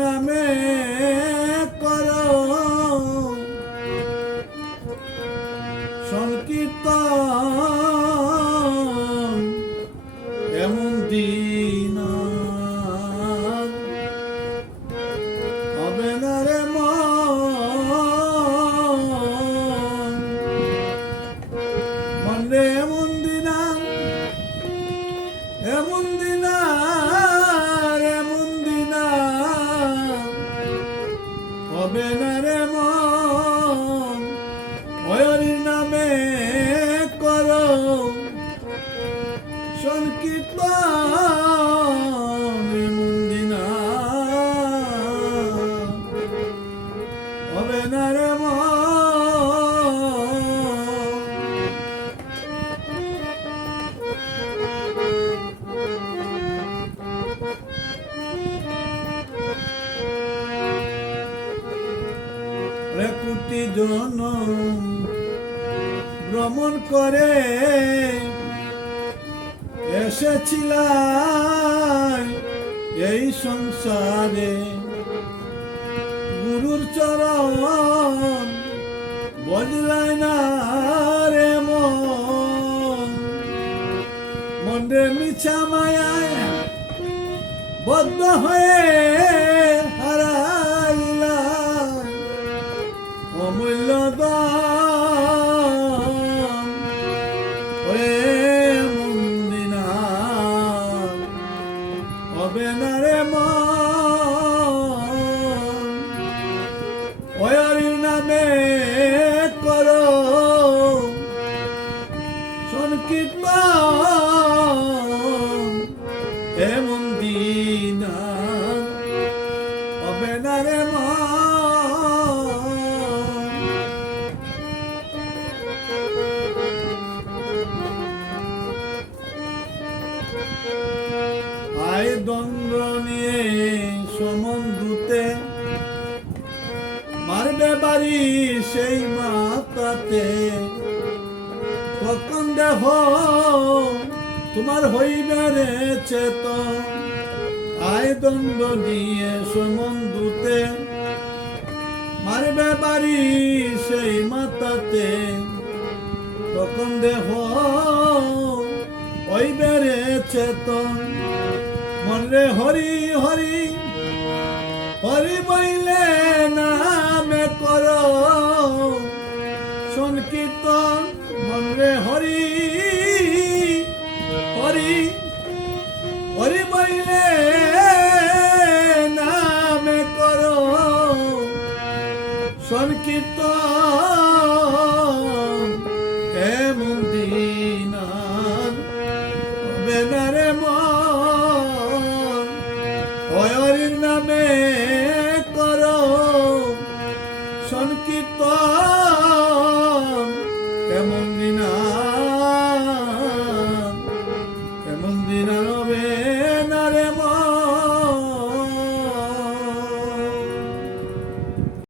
নামে করো। সংকীর্তন এমন দিন হবে না মন। মন এমন দিন এমন কোটি জন ভ্রমণ করে এসেছিলাম এই সংসারে। গুরুর চরণ বদলাই না রে মন। মিছা মায়ায় বদ্ধ হয়ে মা। আয় দ্বন্দ্ব নিয়ে মারবে বাড়ি সেই মাতাতে। কখন দেহ তোমার হইবে রে চেতন। আয় দ্বন্দ্ব নিয়ে সমন্দুতে, মারবে বাড়ি সেই মাতাতে। তখন দেহ হইবে রে চেতন মনরে হরি হরি। হরি বইলে নামে কর সংকীর্তন হরি হরি জীবন। এমন দিন এমন দিন রবে